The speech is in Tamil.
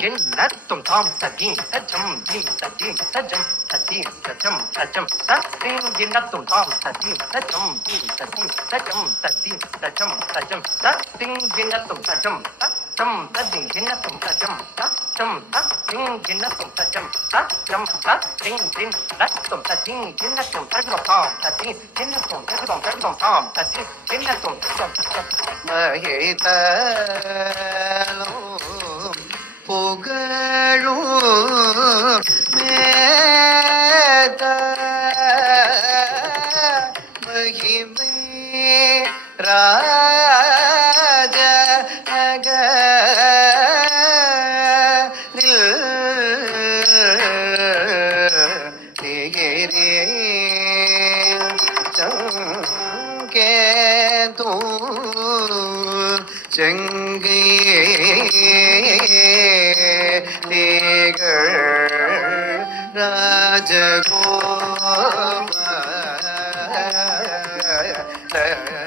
gin natum tom tadim tajam dim tadim tajam tadim tajam tajam tadim gin natum tom tadim tajam dim tadim tajam tadim tajam tajam tadim gin natum tajam tajam tadim gin natum tajam tajam tadim gin natum tajam tajam tadim gin natum tadim gin natum tajam tom tadim gin natum tajam tom tadim gin natum tajam மகிழ்தலும் புகழும் மேத மகிமை ராஜ நகரில் கேது செங்கையே நீகள் ராஜகோபால